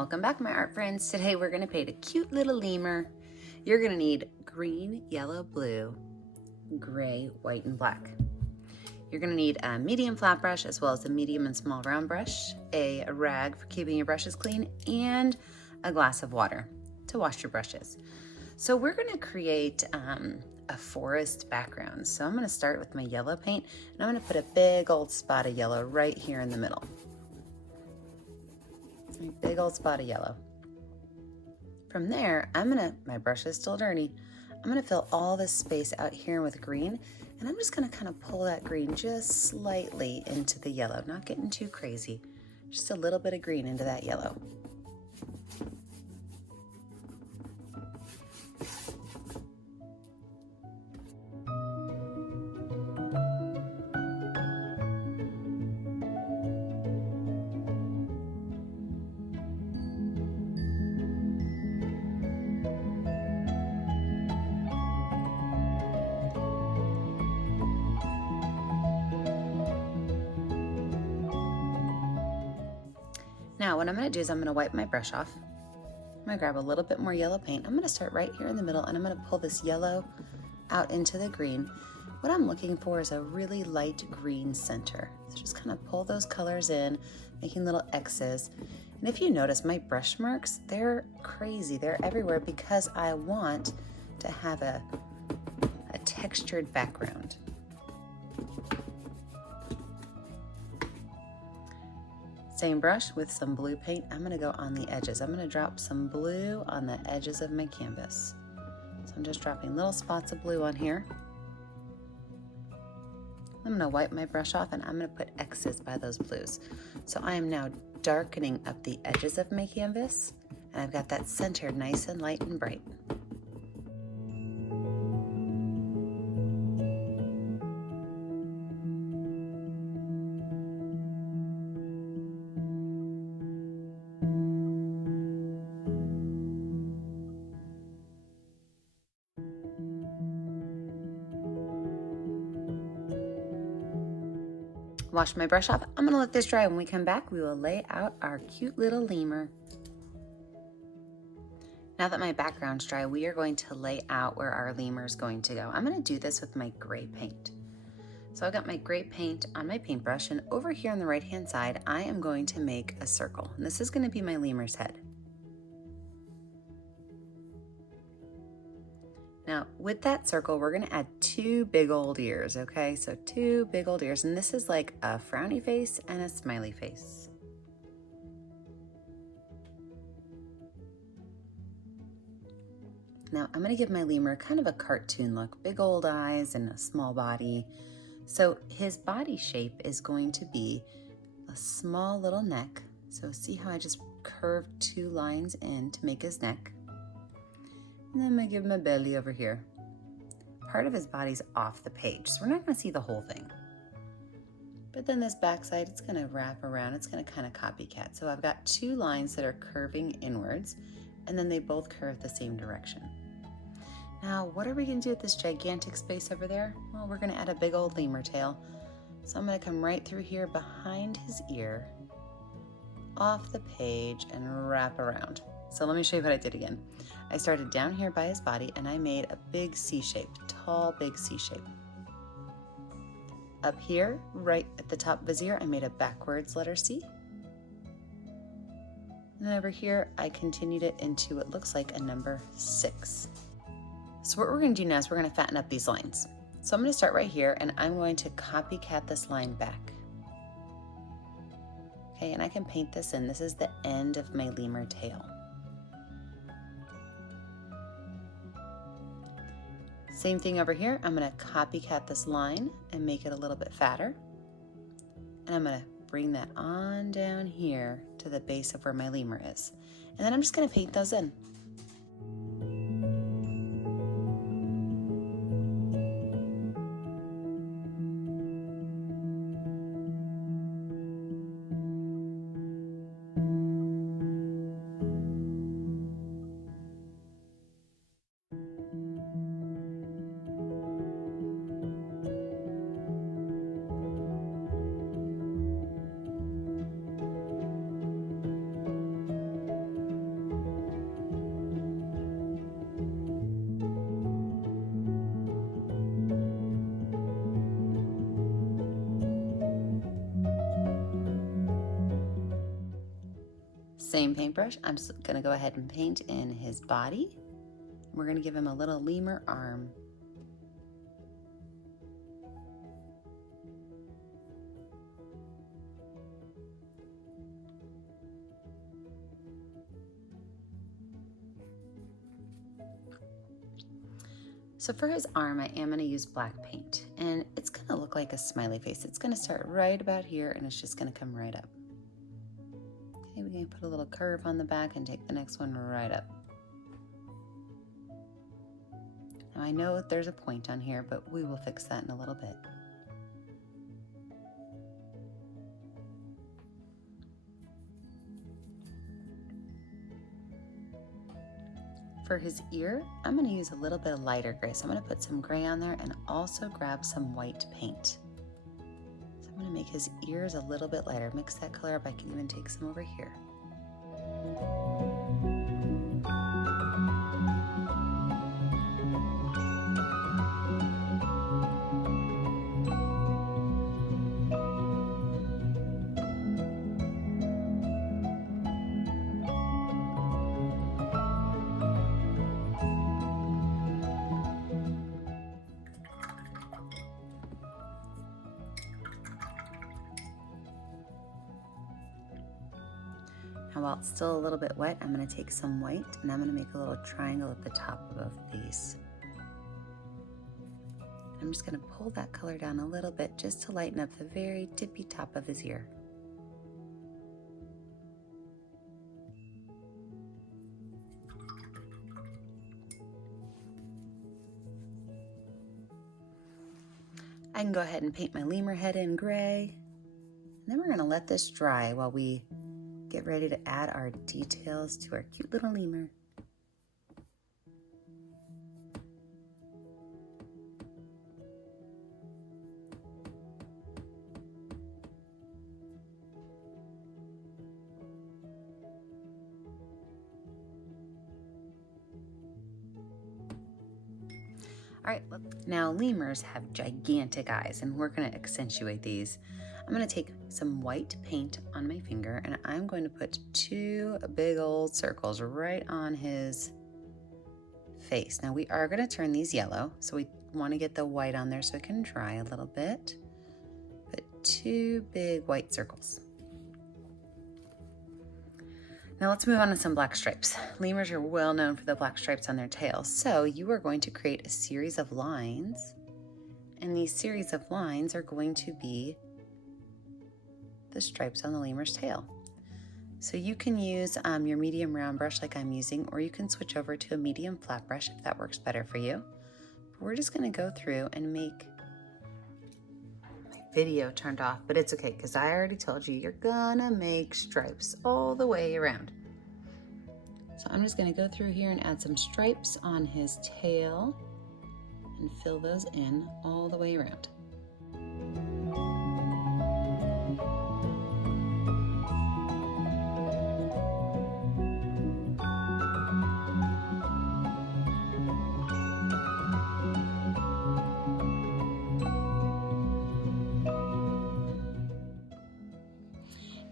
Welcome back, my art friends. Today we're going to paint a cute little lemur. You're going to need green, yellow, blue, gray, white, and black. You're going to need a medium flat brush as well as a medium and small round brush, a rag for keeping your brushes clean, and a glass of water to wash your brushes. So we're going to create a forest background. So I'm going to start with my yellow paint, and I'm going to put a big old spot of yellow right here in the middle. A big old spot of yellow. From there, my brush is still dirty, I'm gonna fill all this space out here with green, and I'm just gonna kind of pull that green just slightly into the yellow, not getting too crazy, just a little bit of green into that yellow. Now what I'm going to do is I'm going to wipe my brush off. I'm going to grab a little bit more yellow paint. I'm going to start right here in the middle, and I'm going to pull this yellow out into the green. What I'm looking for is a really light green center. So just kind of pull those colors in, making little X's. And if you notice, my brush marks, they're crazy. They're everywhere because I want to have a textured background. Same brush with some blue paint. I'm going to go on the edges. I'm going to drop some blue on the edges of my canvas. So I'm just dropping little spots of blue on here. I'm going to wipe my brush off, and I'm going to put X's by those blues. So I am now darkening up the edges of my canvas, and I've got that center nice and light and bright. Wash my brush off. I'm going to let this dry. When we come back, we will lay out our cute little lemur. Now that my background's dry, we are going to lay out where our lemur is going to go. I'm going to do this with my gray paint. So I've got my gray paint on my paintbrush, and over here on the right-hand side, I am going to make a circle. And this is going to be my lemur's head. Now, with that circle, we're going to add two big old ears, okay? So two big old ears, and this is like a frowny face and a smiley face. Now, I'm going to give my lemur kind of a cartoon look, big old eyes and a small body. So his body shape is going to be a small little neck. So see how I just curved two lines in to make his neck? And then I'm going to give him a belly over here. Part of his body's off the page, so we're not going to see the whole thing. But then this backside, it's going to wrap around. It's going to kind of copycat. So I've got two lines that are curving inwards, and then they both curve the same direction. Now, what are we going to do with this gigantic space over there? Well, we're going to add a big old lemur tail. So I'm going to come right through here behind his ear, off the page, and wrap around. So let me show you what I did again. I started down here by his body, and I made a big C shape, tall, big C shape. Up here, right at the top of his ear, I made a backwards letter C. And then over here, I continued it into what looks like a number 6. So what we're going to do now is we're going to fatten up these lines. So I'm going to start right here, and I'm going to copycat this line back. Okay, and I can paint this in. This is the end of my lemur tail. Same thing over here. I'm going to copycat this line and make it a little bit fatter. And I'm going to bring that on down here to the base of where my lemur is. And then I'm just going to paint those in. Same paintbrush, I'm gonna go ahead and paint in his body. We're gonna give him a little lemur arm. So for his arm, I am going to use black paint, and it's going to look like a smiley face. It's going to start right about here, and it's just going to come right up. Okay, we're going to put a little curve on the back and take the next one right up. Now I know there's a point on here, but we will fix that in a little bit. For his ear, I'm going to use a little bit of lighter gray. So I'm going to put some gray on there and also grab some white paint. So I'm going to make his ears a little bit lighter. Mix that color up. I can even take some over here. Now while it's still a little bit wet, I'm going to take some white and I'm going to make a little triangle at the top of both of these. I'm just going to pull that color down a little bit just to lighten up the very tippy top of his ear. I can go ahead and paint my lemur head in gray. And then we're going to let this dry while we get ready to add our details to our cute little lemur. All right, now lemurs have gigantic eyes, and we're going to accentuate these. I'm going to take some white paint on my finger, and I'm going to put two big old circles right on his face. Now we are going to turn these yellow, so we want to get the white on there so it can dry a little bit. Put two big white circles. Now let's move on to some black stripes. Lemurs are well known for the black stripes on their tails. So you are going to create a series of lines, and these series of lines are going to be the stripes on the lemur's tail. So you can use your medium round brush like I'm using, or you can switch over to a medium flat brush if that works better for you. But we're just going to go through and make video turned off, but it's okay because I already told you you're gonna make stripes all the way around. So I'm just gonna go through here and add some stripes on his tail and fill those in all the way around.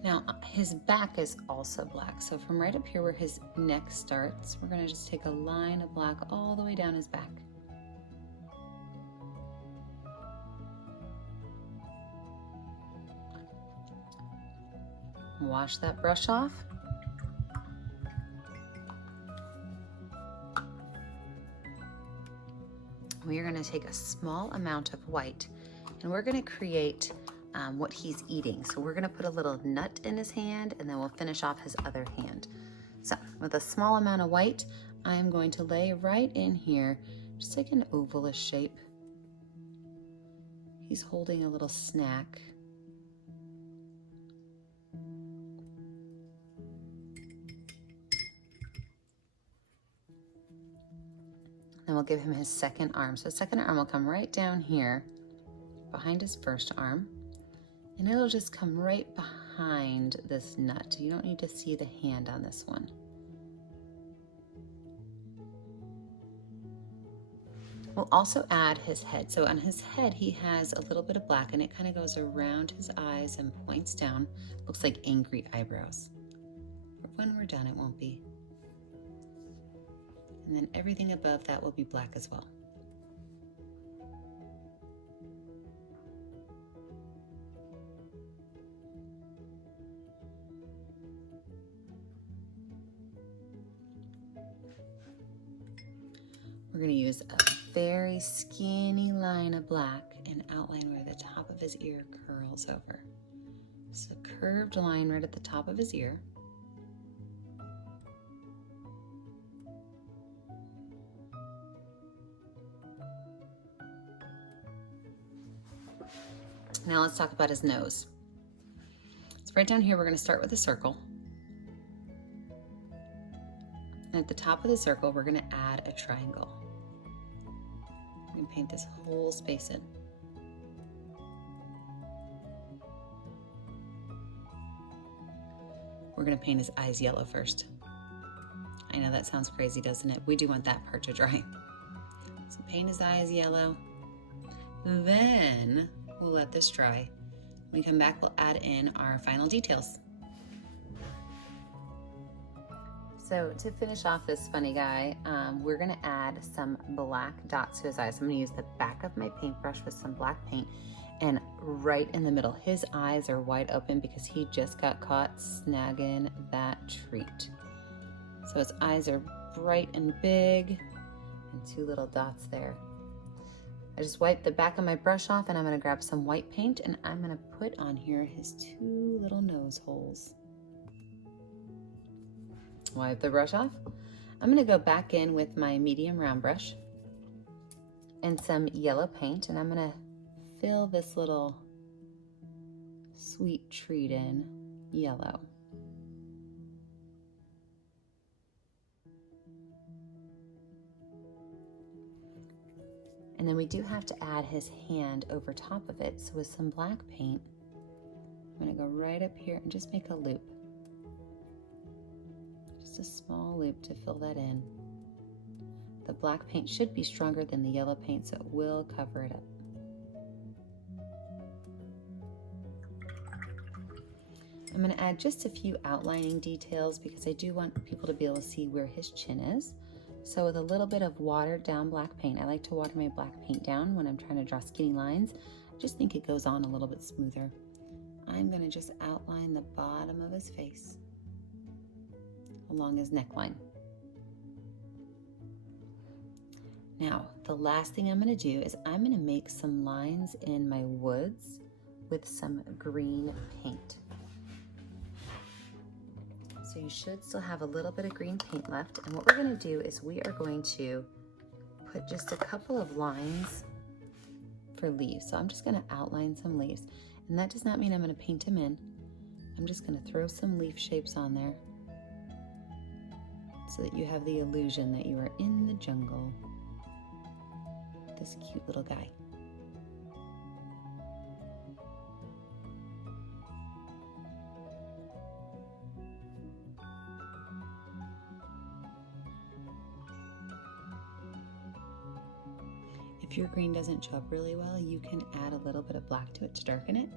Now his back is also black, so from right up here where his neck starts, we're going to just take a line of black all the way down his back. Wash that brush off. We are going to take a small amount of white and we're going to create what he's eating. So we're gonna put a little nut in his hand and then we'll finish off his other hand. So with a small amount of white, I'm going to lay right in here, just like an ovalish shape. He's holding a little snack. Then we'll give him his second arm. So his second arm will come right down here behind his first arm. And it'll just come right behind this nut. You don't need to see the hand on this one. We'll also add his head. So on his head, he has a little bit of black and it kind of goes around his eyes and points down. Looks like angry eyebrows. We're when we're done, it won't be. And then everything above that will be black as well. We're going to use a very skinny line of black and outline where the top of his ear curls over. So a curved line right at the top of his ear. Now let's talk about his nose. So right down here, we're going to start with a circle. And at the top of the circle, we're going to add a triangle. We're going to paint this whole space in. We're going to paint his eyes yellow first. I know that sounds crazy, doesn't it? We do want that part to dry. So paint his eyes yellow. Then we'll let this dry. When we come back, we'll add in our final details. So to finish off this funny guy, we're gonna add some black dots to his eyes. I'm gonna use the back of my paintbrush with some black paint, and right in the middle, his eyes are wide open because he just got caught snagging that treat. So his eyes are bright and big, and two little dots there. I just wiped the back of my brush off, and I'm gonna grab some white paint, and I'm gonna put on here his two little nose holes. Wipe the brush off. I'm gonna go back in with my medium round brush and some yellow paint, and I'm gonna fill this little sweet treat in yellow. And then we do have to add his hand over top of it. So with some black paint, I'm gonna go right up here and just make a loop. Just a small loop to fill that in. The black paint should be stronger than the yellow paint, so it will cover it up. I'm gonna add just a few outlining details because I do want people to be able to see where his chin is. So with a little bit of watered down black paint, I like to water my black paint down when I'm trying to draw skinny lines. I just think it goes on a little bit smoother. I'm gonna just outline the bottom of his face along his neckline. Now, the last thing I'm gonna do is I'm gonna make some lines in my woods with some green paint. So you should still have a little bit of green paint left. And what we're gonna do is we are going to put just a couple of lines for leaves. So I'm just gonna outline some leaves. And that does not mean I'm gonna paint them in. I'm just gonna throw some leaf shapes on there so that you have the illusion that you are in the jungle. This cute little guy. If your green doesn't show up really well, you can add a little bit of black to it to darken it.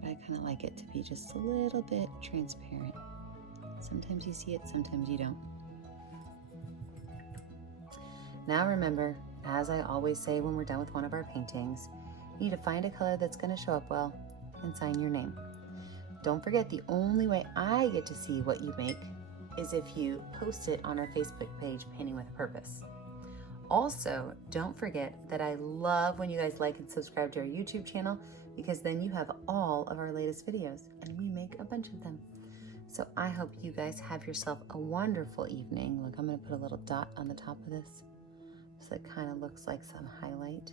But I kind of like it to be just a little bit transparent. Sometimes you see it, sometimes you don't. Now remember, as I always say when we're done with one of our paintings, you need to find a color that's going to show up well and sign your name. Don't forget, the only way I get to see what you make is if you post it on our Facebook page, Painting with a Purpose. Also, don't forget that I love when you guys like and subscribe to our YouTube channel, because then you have all of our latest videos, and we make a bunch of them. So I hope you guys have yourself a wonderful evening. Look, I'm going to put a little dot on the top of this so it kind of looks like some highlight.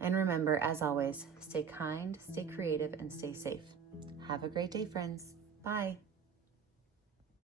And remember, as always, stay kind, stay creative, and stay safe. Have a great day, friends. Bye.